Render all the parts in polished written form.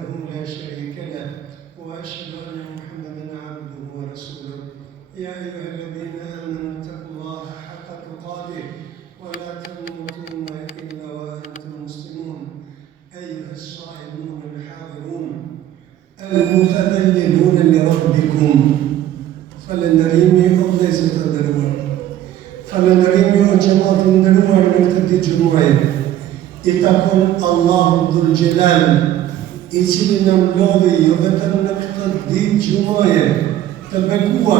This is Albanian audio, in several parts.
وحده لا شريك له وأشهد أن محمدا عبده ورسوله يا أيها الذين آمنوا اتقوا الله حق تقاته ولا تموتن إلا وأنتم مسلمون أيها الصائمون الحاضرون المتذللون لربكم فلنريمي أغلزة الدروار فلنريمي أجماط الدروار من تدي جمعي إتقن الله ذو الجلال إتلي نملوذي يذكر نكتد دي جمعي تبقوا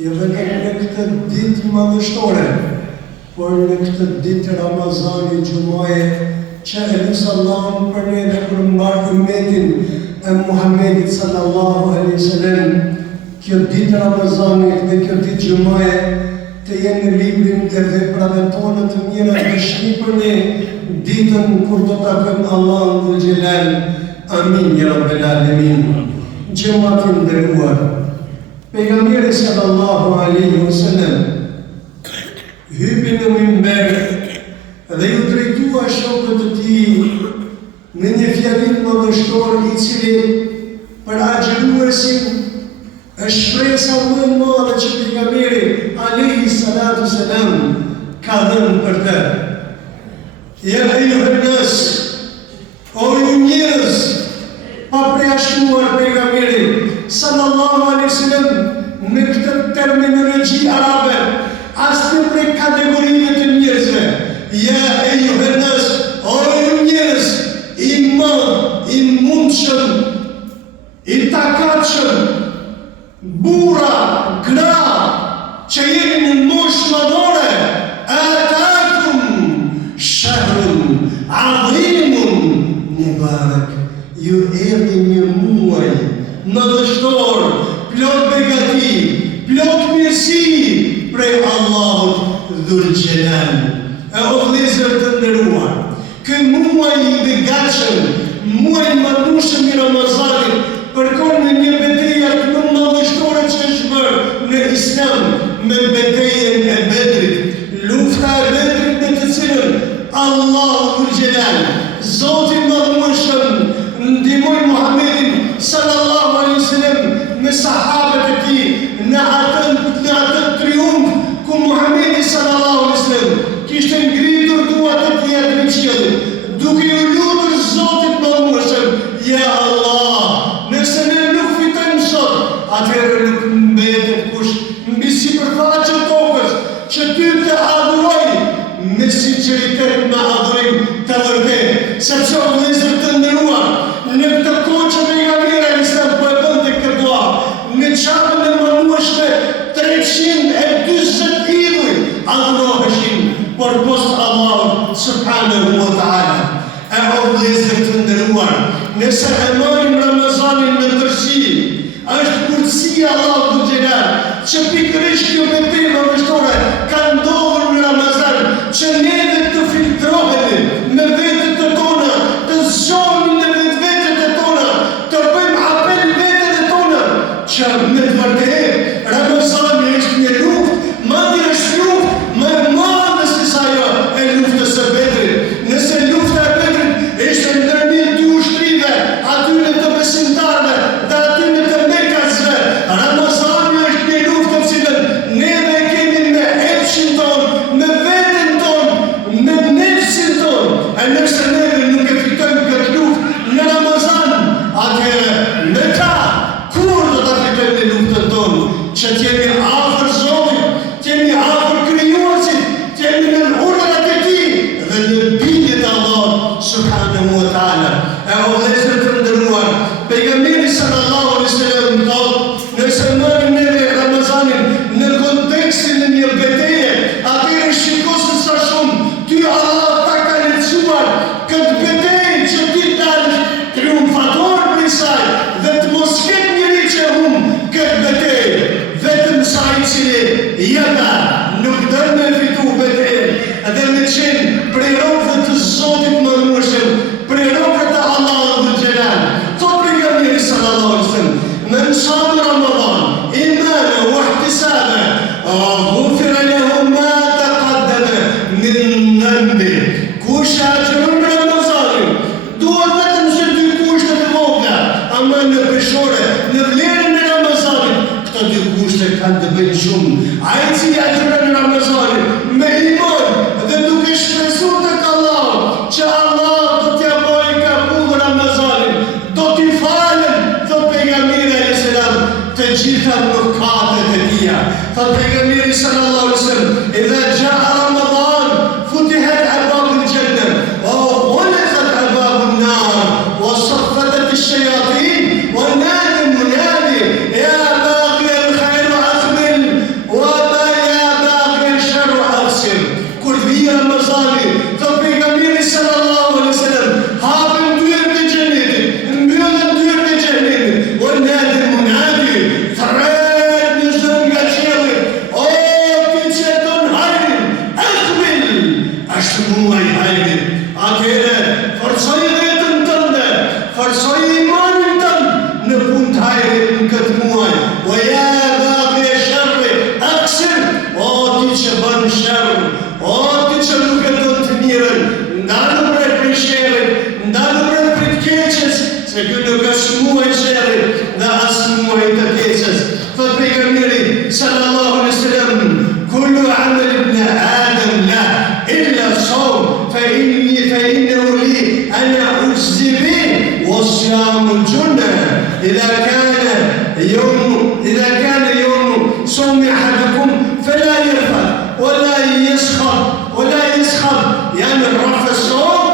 يذكر نكتد دي مدشتورة ونكتد دي رمضان جمعي شهر صلى الله عليه وسلم Muhammedit sallallahu alaihi wasallam, kjo ditë Ramazanit dhe kjo ditë Gjumaje të jenë në librin e veprave tona të mira dhe shqipërni ditën kur do të takojmë Allahun dhul Gjelal. Amin, ya Rabbel Alamin. Gjematin nderuar, pejgamberi sallallahu alaihi wasallam hypi në minber dhe ju drejtua shokët të tij në një fjalim madhështor I cili për agjëruesin është shpresa më e madhe që pejgamberi alayhi salatu selam ka dhënë për të. Ja ayyuhan nas, o ju njerëz, pa përjashtuar pejgamberi sallallahu alaihi wasallam me këtë terminologji arabe, asnjë prej kategorive të njerëzve. Ja ayyuhan nas, o ju njerëz, I madh, I mundshëm, I takatshëm, burra, gra, që jeni në moshë madhore, atakum shahrun adhimun mubarak. Ju erdhi një muaj madhështor, plot begati, plot mirësi prej Allahut dhul Gjelal. E o vëllezër të nderuar, ky muaj I begatshëm, muaj madhëshëm I Ramazanit, përkon në një betejë të madhështore që është bërë në Islam me betejën e Bedrit. Lufta e Bedrit në të cilën Allahu dhul Gjelal, Zoti madhëshëm, ndihmoi Muhammedin sallallahu alaihi wasallam me sahabët e tij në atë triumf ku Muhammedi sallallahu alaihi wasallam kishte ngritur duart e tij në qiell, duke ju lutur Zotit madhëshëm, ja Allah, nëse ne nuk fitojmë sot, atëherë nuk mbetet kush mbi sipërfaqen tokës që ty të adhuroj me sinqeritet, me adhurim të vërtetë, sepse o vëllezër të nderuar, në këtë kohë që pejgamberi Islam po e bënte këtë dua, në çapën e mënueshme 340 idhuj adhuroheshin, por post Allahut subhanahu wa ta'ala. E o vëllezër të nderuar, nëse e marrim Ramazanin në tërësi, është kurtësia Allahut dhul Gjelal që pikërisht kjo betejë madhështore ka ndodhur në Ramazan, që neve të filtrohemi me vetët e tona, të zgjohemi në vetët e tona, të bëjmë apel vetët e tona, që me të vërtetë Ramazani është një luftë, madje është luftë më e madhe se sa ajo e luftës së Bedrit. Nëse lufta e Bedrit ishte ndërmjet dy ushtrive, atyre të besimtarëve dhe atyre të mekasve, Ramazani është një luftë të cilën neve kemi me epshin ton, me veten ton, me nefsin ton. E nëse neve nuk e fitojmë këtë luftë në Ramazan, atëherë me ta kur do ta fitojmë në luftën tonë, që t'jemi afër Zotit, t'jemi afër krijuesit, t'jemi në urdhrat e Tij dhe në bindjen e Allahut subhanahu wa ta'ala. E o vëllezër të nderuar, pejgamberi sallallahu alaihi wasallam thotë, nëse marrim neve Ramazanin në kontekstin e një betejë, atëherë shiko se sa shumë ty Allah ta ka lecuar këtë betejë që ti dalësh triumfator prej saj dhe të mos ketë njëri që humb këtë betejë, vetëm sa I cili jeta nuk dën me fitu betejën dhe me qenë prej robëve të Zotit madhëshëm, prej robëve të Allahut dhul Gjelal. Thotë pejgamberi sallallahu alaihi wasallam, ama në peshore, në vlerën e Ramazanit. Këto dy kushte kanë të bëjnë shumë. Ai i cili agjiron në Ramazanit me iman dhe duke shpresuar tek Allah që Allah do t'ia bëjë kabul Ramazanin, do t'i falen, thot pejgamberi alayhis salam, të gjitha mëkatet e tija. Thot pejgamberi sallallahu alaihi wasallam, idha jaa Ramadan futihat abwabul jannah wa ghulqat abwabun nar wa saffatat ash-shayatin wa nada munadi ya baqi al-khair aqbil wa ya baqi al-shar aqsir. Kur vjen Ramazani, thot pejgamberi sallallahu alaihi wasallam, hapën dyert e xhenetit, mbyllen dyert e xhenetit, wa nada munadi është muaj hajrit. Atëherë, forcoj vetën tënde, forcoj imanin tënd në punë të hajrit në këtë muaj. O ja baqi sharri aksir, o ti që bën sharr, o ti që nuk e do të mirën, ndalu prej sherrit, ndalu prej keqes, se ky nuk është muaj sherrit dhe as muaj të keqes. Thot pejgamberi sallallahu alaihi wasallam, kullu amal ibn Adam la إلا الصوم فإنه لي أنا أجزي به والصيام الجنة. إذا كان يوم صوم أحدكم فلا يرفث ولا يسخر يعني رفع الصوم.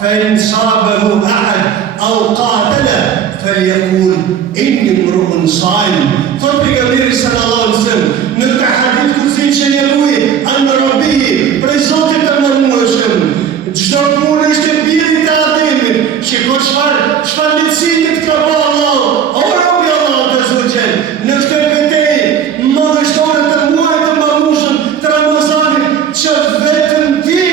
فإن صابه أحد أو قاتله فليقول إني امرؤ صائم. فبقدر صلى الله عليه وسلم نلقى حديث قدسي يروي أن ربه برزوت المرموشم çdo punë është e birit e Ademit. Shiko çfarë lehtësimi ka bërë Allah. O Rabbi Allah të zotën, në këtë betejë madhështore të muajit të mbarshëm të Ramazanit, që vetëm ti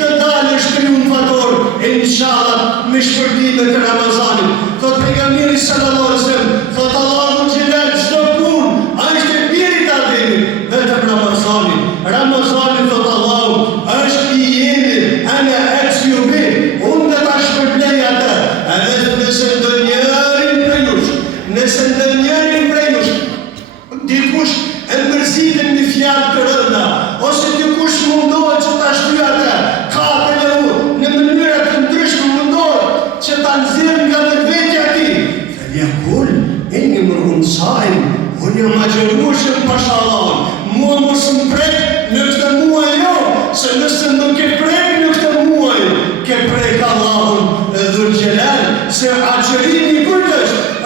të dalësh triumfator, inshallah, me shpërblimet e Ramazanit. Thot pejgamberi sallallahu alaihi wasallam, thot Allahu xhelal çdo punë është e birit e Ademit, vetëm Ramazani. Ramazani thot Allahu është i jemi, ana atsiu bi, unë dhe ta shpërblej atë. Edhe nëse ndonjërin prej jush, dikush e mërzitën një fjalë të rënda, ose dikush mundohet që ta shtyj atë, kapele u, në mënyra të ndryshme mundohet që ta nxjerrë nga vetvetja e tij. Felyakul inni imru'un saim, unë jam agjërueshëm pasha Allahun. Mua mos më prek në këtë muaj jo, se nëse nuk ke prek në këtë muaj, ke prek Allahun Dhul Jalal, se agjërimi kujt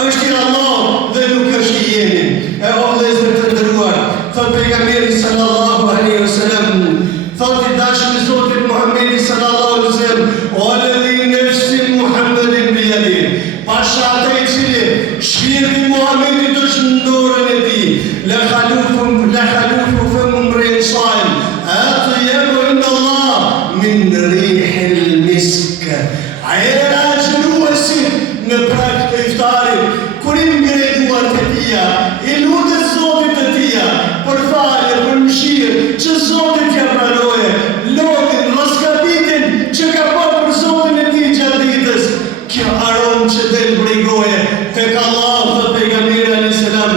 është i Allahut dhe nuk është i jemi. E o vëllezër të nderuar, thot pejgamberi sallallahu alaihi wasallam, thot i dashur i Zotit Muhamedi sallallahu alaihi wasallam, o alladhi nafsi Muhammedin biyadihi, pasha atë i cili shpirti Muhamedit është në dorën e tij. La khalufu famu mri'in saim atyabu inda Allah min rihil misk. Ajera agjëruesit në prag të iftarit, kur i ngre duart e tija, i lutet Zotit të tija për falje, për mëshirë, që Zoti t'ia pranoje, lotin, raskapitin që ka bërë për Zotin e tij gjatë ditës. Kjo aromë që del prej goje tek Allah, thot pejgamberi alayhis salam,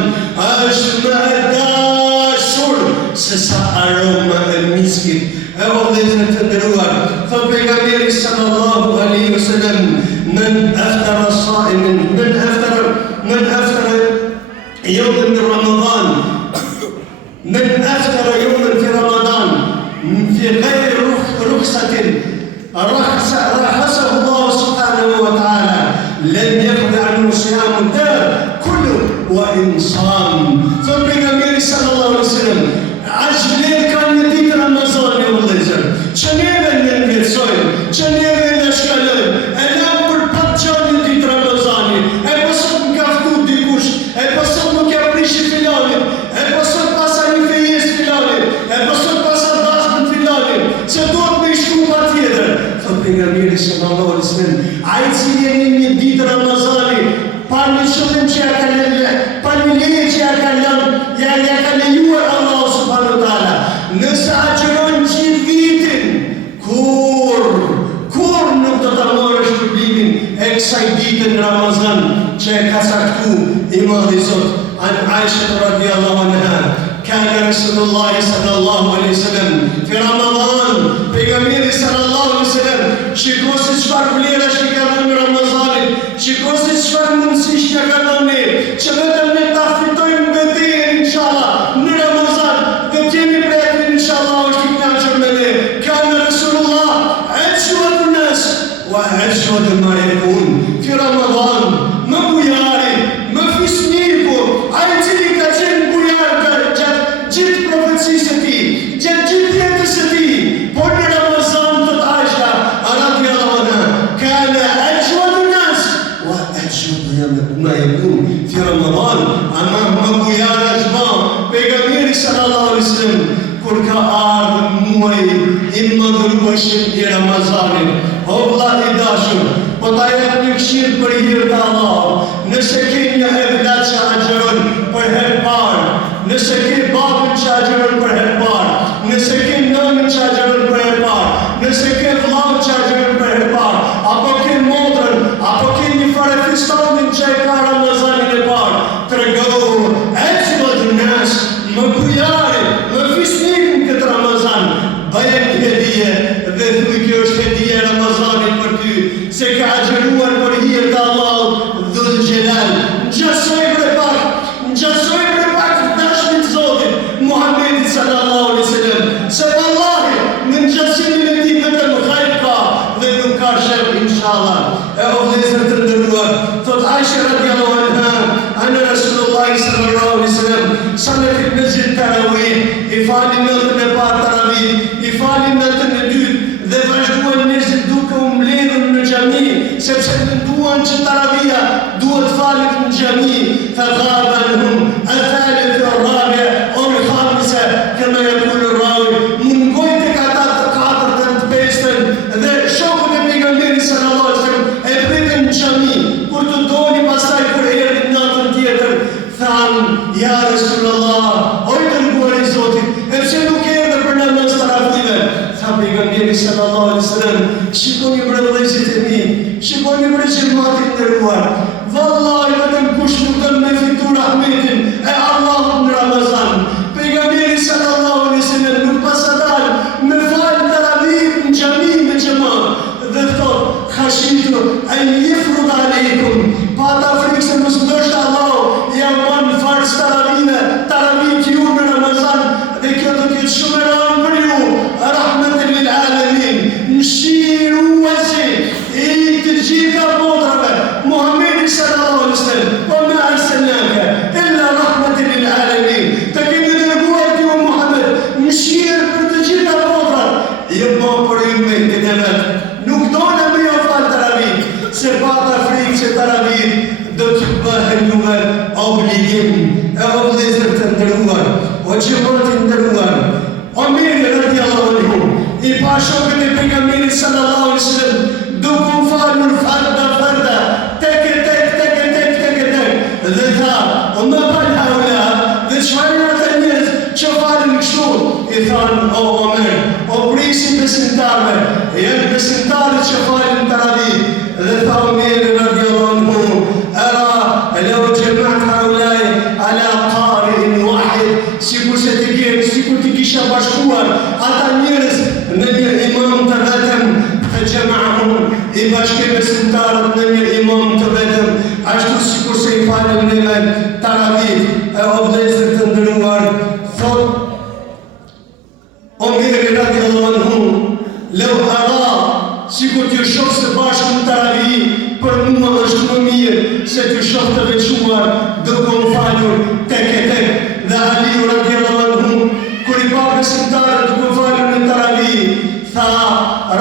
është më e dashur se sa aroma e miskit. E o vëllezër të nderuar, thot pejgamberi sallallahu alaihi wasallam, men aftara sa'imin, men aftara yawman min Ramadan, men aftara yawman fi Ramadan fi ghayri rukhsatin رخصه الله سبحانه وتعالى لن يقضي عنه صيام الدهر كله وإن صام. فالنبي صلى الله عليه وسلم عجبني كان يديك رمضان يا ولدي çneve ne vlerësojmë, çneve ne shkalojmë. E lëm për patçanin ditë Ramazani. E pasot nga ftu dikush, e pasot nuk ja prishi filanit, e pasot pasa një fejes filanit, e pasot pasa dashmën filanit, se duhet me shku patjetër. Thot pejgamberi sallallahu alaihi wasallam, ai cili një ditë Ramazani, pa një qëllim që ja ka lënë, pa një leje që ja ka lënë kësaj dite në Ramazan që e ka saktu I Madhi Zot. An Aisha radiallahu anha, kana Rasulullah sallallahu alaihi wasallam fi Ramadan, pejgamberi sallallahu alaihi wasallam shiko se çfarë vlera që ka dhënë në Ramazanit, shiko se çfarë mundësish që ka dhënë, që vetëm ne ta fitojmë betejën inshallah në Ramazan, do të jemi prekën inshallah është I kënaqur me ne. Kana Rasulullah ajwadu nas wa ajwadu ma yakun fi Ramadan, më bujari, më fisniku, ai cili ka qenë bujar gjatë gjithë profecisë së tij, gjatë gjithë jetës së tij, por në Ramazan të Aisha radiallahu anha, kana ajwadu nas wa ajwadu ma yakun fi Ramadan, ama më bujar është pejgamberi sallallahu alaihi wasallam kur ka ardhur muaji I mëdhërueshëm I Ramazanit. O vëlla I dashur, po ta jep një këshillë për hir të Allahut. Nëse ke një evlat që agjeron për herë parë, nëse ke babën që agjeron për herë parë, nëse ke nënën që agjeron për herë parë, nëse ke vllaun që agjeron për herë parë, apo ke motrën, apo ke një fare fistanin që e ka Ramazanin e parë, tregohu ajwadu nas, më bujari, më fisnikun këtë Ramazan, bëje një hedije dhe thuj kjo është hedije Ramazanit për ty, se ka agjeruar për hir të Allahut Dhul Gjelal. Ngjasoj për pak dashnit Zotit Muhammedit sallallahu alaihi wasallam, se vallahi në ngjasimin e tij vetëm hajr ka dhe nuk ka sherr inshallah. E o vëllezër të nderuar, thot Aisha radiallahu anha, ana Rasulullah sallallahu alaihi wasallam sallat në mesjid tarawih, I falin natën e parë tarawih, I falin natën e dytë dhe vazhduan njerëzit duke u mbledhur në xhami, sepse menduan që tarawia duhet falet në xhami. فغاب عنهم الثالث والرابع أو الخامسة كما يقول الراوي. Mungojnë tek ata të katërtën, të pestën dhe shokët e pejgamberit sallallahu alaihi wasallam e pritën në xhami. Kur të doli pastaj kur erdhi natën tjetër, thanë ja Rasulullah, o I dërguari I Zotit, e pse nuk erdhe për namaz taravive? Tha pejgamberi sallallahu alaihi wasallam, shikoni për vëllezërit e mi, shikoni për xhamatin e nderuar. Vallahi vetëm kush nuk dën me fitu rahmetin e Allahut në Ramazan. Pejgamberi sallallahu alaihi wasallam nuk pasadal me fal taravih në xhami me xhamat dhe thot khashitu an yafrud aleikum, pa ta frikë se mos ndoshta Allahu ja ban farz taravih që ju në Ramazan dhe kjo do të jetë shumë e rëndë për ju, rahmeten lil alamin, mshiruesi I të gjitha botrave, Muhammedi sallallahu alaihi wasallam, wa ma arsalnaka illa rahmatan lil alamin. Të kemi dërguar ti o Muhammed, mëshirë për të gjitha botrat. Jo për ju me të vet. Nuk dona me jo fal taravih, se pata frikë që taravih do të bëhet juve obligim. E o vëllezër të nderuar, o xhamati të nderuar, Omer radiallahu anhu I pa shokët e pejgamberit sallallahu alaihi wasallam duke u falur farda, tek dhe tha, o më pal haula, dhe çfarë ata njerëz që falin kështu? I thanë, o Omer, o prisin besimtarve, janë besimtarët që falin taravih. Dhe tha Omer radiallahu anhu, ara law jama'at haulai ala qari'in wahid, sikur se ti kisha bashkuar ata njerëz në një imam të vetëm, فجمعهم I bashke besimtarët në një imam të vetëm, ashtu sikur se I falën neve taravih. E o vëllezër të nderuar, thot Omeri radiallahu anhu, law ara, sikur t'ju shoh së bashku në taravih, për mua është më mirë se t'ju shoh të veçuar duke u falur tek. Dhe Aliu radiallahu anhu, kur I pa besimtarët duke u falur në taravih, tha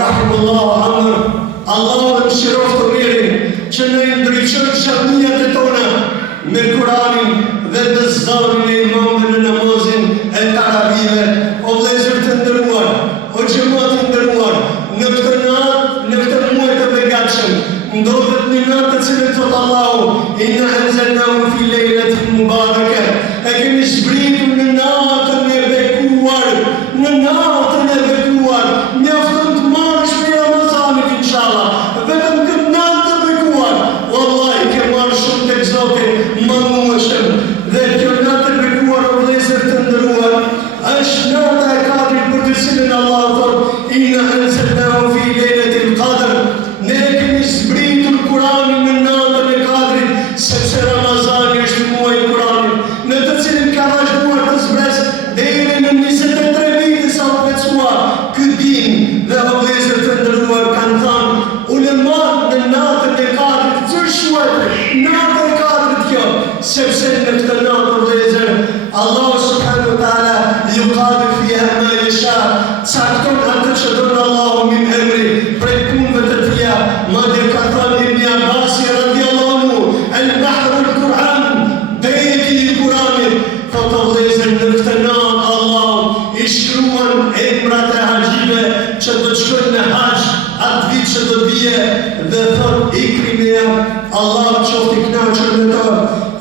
rahimullahu Amr, Allahu e mëshiroft Omerin që ne I ndriçon xhamijat e tona me Kur'anin dhe të zanin e imamëve në namazin e taravive. O vëllezër të nderuar, o xhamati të nderuar, në këtë natë, në këtë muaj të begatshëm, ndodhet një natë të cilën thot Allahu, inna anzalnahu fi lejlatin mubaraka, e kemi zbritur në natën e bekuar, mjafton të marrësh për Ramazanit inshallah, vetëm këtë natë të bekuar, mangueshëm. Dhe kjo natë e bekuar o vëllezër të nderuar, është nata e Kadrit për të cilën Allah thot inna anzalnahu fi lejlatil qadr. Ne kemi zbritur Kur'anin në natën e Kadrit, sepse Ramazani është muaji i Kur'anit, në të cilin ka vazhduar të zbresë deri në 23 vite sa u plotësua ky din. Dhe o vëllezër të nderuar, kanë thënë ulemat në natën e Kadrit, ç'është nata e Kadrit kjo? Sepse në këtë natë o vëllezër, Allah subhanahu wa taala yuqadir fiha ma yasha, cakton atë që don Allahu min emri prej punëve të tija. Madje ka thënë Ibn Abbas radhiyallahu anhu, al-bahru al-Quran, bejti i Kuranit. Thotë o vëllezër, në këtë natë Allah i shkruan emrat e haxhive që do të shkojnë në haxh atë vit që do vije, dhe thotë ikrimia, Allah qoftë i kënaqur me to.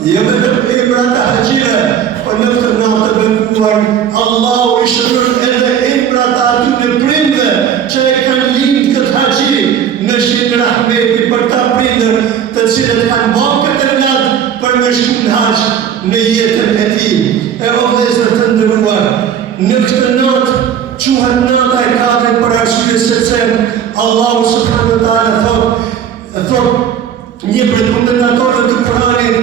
Jo vetëm emrat e haxhive, por në këtë natë të bekuar, Allahu i shkruan edhe emrat e atyre prindve që e kanë lindë këtë haxhi në shinë rahmeti për ta prindër të cilët kanë bërë këtë natë për me shku në haxh në jetën e tij. E o vëllezër të nderuar, në këtë natë quhet nata e Kadrit për arsye sepse Allahu subhanahu wa taala thot një prej komentatorëve të Kuranit,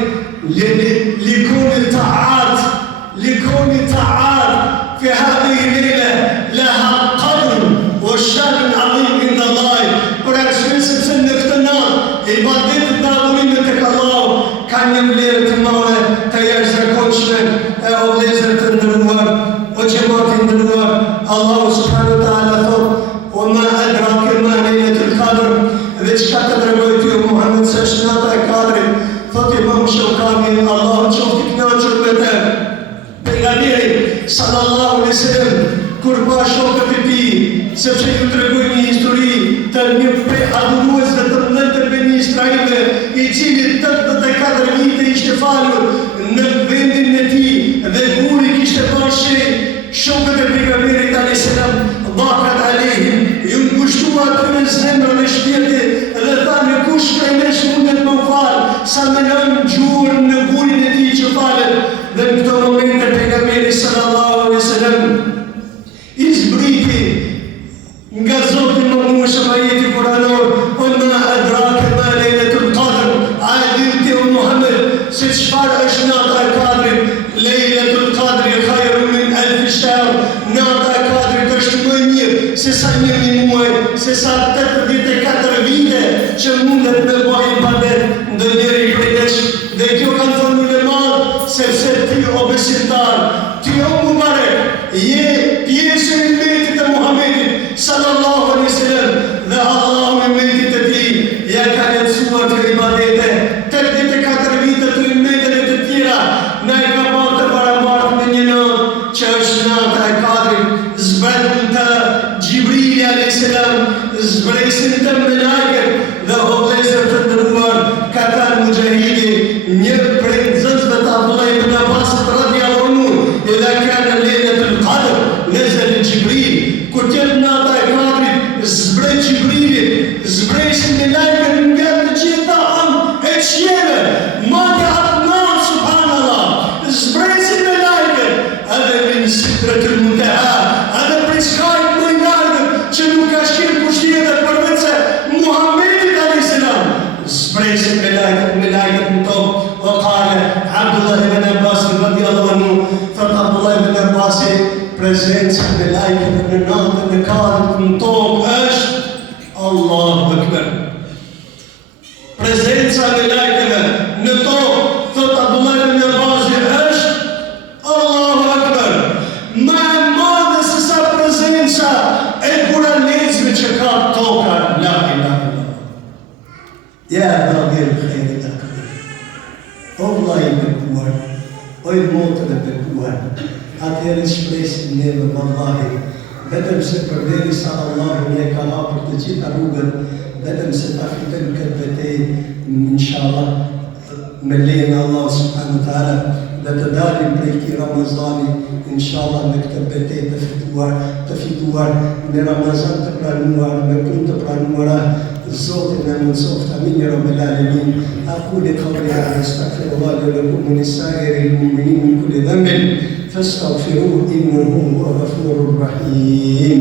likoni ta'at fi hadhihi lejla laha qadr wa sha'n adhim inda Allah. Për arsye sepse në këtë natë ibadetet dhe adhurimet tek Allahu kanë një vlerë të madhe të jashtëzakonshme. E o vëllezër të nderuar, o xhamat të nderuar, Allahu subhanahu wa taala thot wa ma adraka ma lejlatul qadr, dhe çka të tregoj ty o Muhammed se është nata e Kadrit. Thot Imam Shaukani, Allah qoftë i kënaqur me të, pejgamberi sallallahu alaihi wasallam kur pa shokët e tij, sepse ju tregoj një histori të një prej adhuruesve të mëdhenj të Beni Israilëve, i cili 84 vite ishte falur në vendin e tij dhe guri kishte bashkë shokët e pejgamberit alayhis salam, bakat alehim, ju ngushtua aty në zemrën e shpirtit dhe thanë kush prej nesh mundet më falë, sa me nëmë gjurë në gurin e tij që falet. Dhe në këto momente pejgamberi sallallahu alaihi wasallam i zbriti nga Zoti i mëndueshëm ajeti kuranor, o ma adraka ma lejlatul qadr, a e din ti o Muhammed se çfarë është nata e Kadrit? Lejlatul qadri khayrun min alf shahr, nata e Kadrit është më e mirë se sa 1.000 muaj, se sa 84 vite që mundet me bëj ibadet ndonjëri prej nesh. Dhe kjo kanë thënë ulemat, sepse ti o besimtar, ti o Mubarek, je pjesë e ummetit të Muhamedit sallallahu alaihi wasallam, dhe Allahu ummetit të tij ja ka lehtësuar të ibadete 84 vite të ummeteve të tjera, na e ka bërë të barabartë me një natë që është nata e Kadrit. Zbretën të Gjibrili alayhis salam, zbresin të melekët, dhe o vëllezër të nderuar, ka thënë Mujahidi, një prej nxënësve të Abdullah ibn Abbas radhiyallahu anhu, idha kana lejlatul qadr nazal Jibril, kur tjetë nata e Kadrit zbret Gjibrili, zbresin melekët nga të gjitha anë e qielve, madje atë natë subhanallah zbresin melekët edhe min sidratul muntaha, edhe prej skajt më i largët që nuk ka shkirë kushtjetet përveç se Muhammedit alayhis salam, zbresin melekët në tokë. O kale Abdullah ibn Abbas radhiyallahu anhu, thot Abdullah ibn Abbas, prezenca e melekëve në natën e Kadrit në tokë është Allahu Akbar. Prezenca e melekëve në tokë, thot Abdullah ibn Abbas, është Allahu Akbar. Më e madhe se sa prezenca e kuranezve që ka toka. La ilaha illallah. Ja bagir khairit akbar. O vllai i bekuar, o i motër e bekuar, atëherë shpresim ne me vallahi, vetëm se përderisa Allahu ne ka hapur të gjitha rrugët, vetëm se ta fitojmë këtë betejë, inshallah, me lejen e Allah subhanahu wa taala, dhe të dalim prej këtij Ramazani, inshallah, me këtë betejë të fituar, me Ramazan të pranuar, me punë të pranuara, Zotin na mundsoft. Amin ya rabbal alamin. أقول قولي هذا أستغفر الله لي ولكم ولسائر المؤمنين من كل ذنب فاستغفروه إنه هو الغفور الرحيم.